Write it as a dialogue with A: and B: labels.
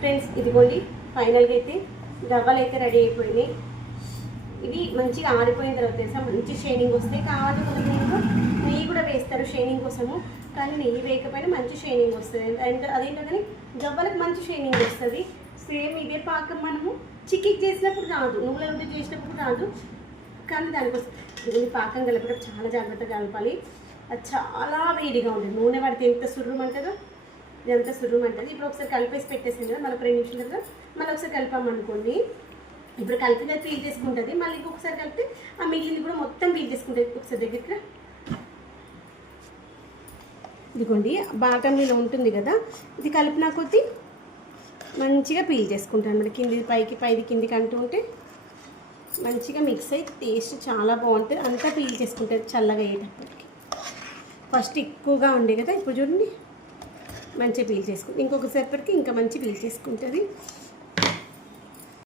A: Friends ఇదిగోండి. ఫైనల్గా అయితే గవ్వలు అయితే రెడీ అయిపోయినాయి. ఇవి మంచిగా ఆరిపోయిన తర్వాత తెలుసా? మంచి షైనింగ్ వస్తాయి. కావాలి కొంతమంది నెయ్యి కూడా వేస్తారు షైనింగ్ కోసము. కానీ నెయ్యి వేయకపోయినా మంచి షైనింగ్ వస్తుంది. అండ్ అదేంటో కానీ గవ్వలకు మంచి షైనింగ్ వస్తుంది. సేమ్ ఇదే పాకం మనము చిక్కికి చేసినప్పుడు రాదు. నువ్వుల రొట్టె చేసినప్పుడు రాదు. కానీ దానికోసం ఇది పాకం కలిపేటప్పుడు చాలా జాగ్రత్తగా కలపాలి. అది చాలా వేడిగా ఉంటుంది. నూనె పడితే ఎంత సుర్రుమంటుందో ఇదంతా సుర్రుమంటుంది ఇప్పుడు ఒకసారి కలిపేసి పెట్టేసింది కదా మళ్ళీ రెండు నిమిషాల తర్వాత మళ్ళీ ఒకసారి కలిపామనుకోండి ఇప్పుడు కలిపిన పీల్ చేసుకుంటుంది. మళ్ళీ ఇంకొకసారి కలిపితే ఆ మిగిలింది కూడా మొత్తం పీల్ చేసుకుంటుంది. ఒకసారి దగ్గర ఇదిగోండి బాటంలో ఉంటుంది కదా ఇది కలిపిన కొద్దీ మంచిగా పీల్ చేసుకుంటాను అనమాట. కింది పైకి పైది కిందికి అంటూ ఉంటే మంచిగా మిక్స్ అయ్యి టేస్ట్ చాలా బాగుంటుంది. అంతా పీల్ చేసుకుంటుంది చల్లగా అయ్యేటప్పటికి. ఫస్ట్ ఎక్కువగా ఉండే కదా ఇప్పుడు చూడండి. మంచిగా పీల్ చేసుకుంటుంది ఇంకొక సేపటికి ఇంకా మంచి పీల్ చేసుకుంటుంది.